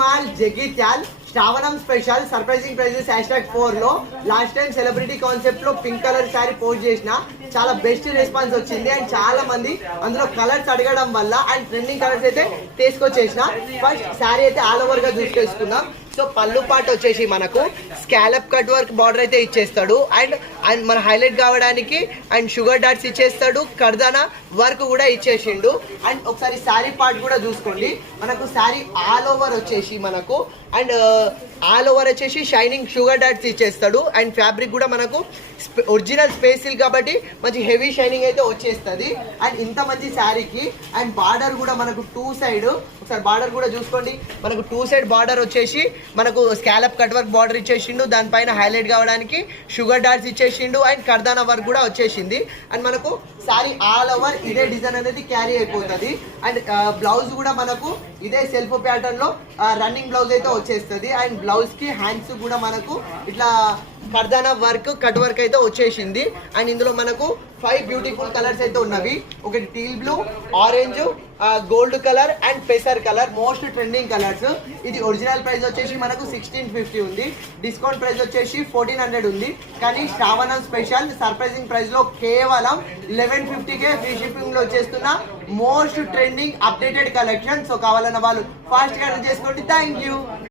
Mall Jagtial శ్రావణం special surprising prices #4 లో last time celebrity concept లో పింక్ కలర్ శారీ పోస్ట్ చేసిన చాలా బెస్ట్ రెస్పాన్స్ వచ్చింది అండ్ చాలా మంది అందులో కలర్స్ అడగడం వల్ల అండ్ ట్రెండింగ్ కలర్స్ అయితే తీసుకొచ్చేసిన ఫస్ట్ శారీ అయితే ఆల్ ఓవర్ గా చూసుకుందాం. సో పళ్ళు పాటు వచ్చేసి మనకు స్కాలప్ కట్ వర్క్ బార్డర్ అయితే ఇచ్చేస్తాడు అండ్ అండ్ మన హైలైట్ కావడానికి అండ్ షుగర్ డాట్స్ ఇచ్చేస్తాడు, కర్దానా వర్క్ కూడా ఇచ్చేసిండు. అండ్ ఒకసారి శారీ పార్ట్ కూడా చూసుకోండి, మనకు శారీ ఆల్ ఓవర్ వచ్చేసి మనకు అండ్ ఆల్ ఓవర్ వచ్చేసి షైనింగ్ షుగర్ డాట్స్ ఇచ్చేస్తాడు అండ్ ఫ్యాబ్రిక్ కూడా మనకు ఒరిజినల్ స్పేస్ సిల్క్ కాబట్టి మంచి హెవీ షైనింగ్ అయితే వచ్చేస్తుంది. అండ్ ఇంత మంచి శారీకి అండ్ బార్డర్ కూడా మనకు టూ సైడ్ ఒకసారి బార్డర్ కూడా చూసుకోండి, మనకు టూ సైడ్ బార్డర్ వచ్చేసి మనకు స్కాలప్ కట్ వర్క్ బార్డర్ ఇచ్చేసిండు, దానిపైన హైలైట్ కావడానికి షుగర్ డాట్స్ ఇచ్చేసిండు అండ్ కర్దానా వర్క్ కూడా వచ్చేసింది. అండ్ మనకు శారీ ఆల్ ఓవర్ ఇదే డిజైన్ అనేది క్యారీ అయిపోతుంది. అండ్ బ్లౌజ్ కూడా మనకు ఇదే సెల్ఫ్ ప్యాటర్న్ లో రన్నింగ్ బ్లౌజ్ అయితే వచ్చేస్తుంది అండ్ బ్లౌజ్ కి హ్యాండ్స్ కూడా మనకు ఇట్లా కర్దానా వర్క్ కట్ వర్క్ అయితే వచ్చేసింది. అండ్ ఇందులో మనకు 5 బ్యూటిఫుల్ కలర్స్ అయితే ఉన్నవి, ఒకటి teal blue, orange, gold colour and పెసర్ కలర్, మోస్ట్ ట్రెండింగ్ కలర్స్. ఇది ఒరిజినల్ ప్రైస్ వచ్చేసి మనకు 1650 ఉంది, డిస్కౌంట్ ప్రైస్ వచ్చేసి 1400 ఉంది. కానీ శ్రావణం స్పెషల్ సర్ప్రైజింగ్ ప్రైస్ లో కేవలం 1150కే ఫ్రీ షిప్పింగ్ లో వచ్చేస్తున్న most trending updated collection. So కావాలన్న వాళ్ళు ఫాస్ట్ గా చేసుకోండి. Thank you.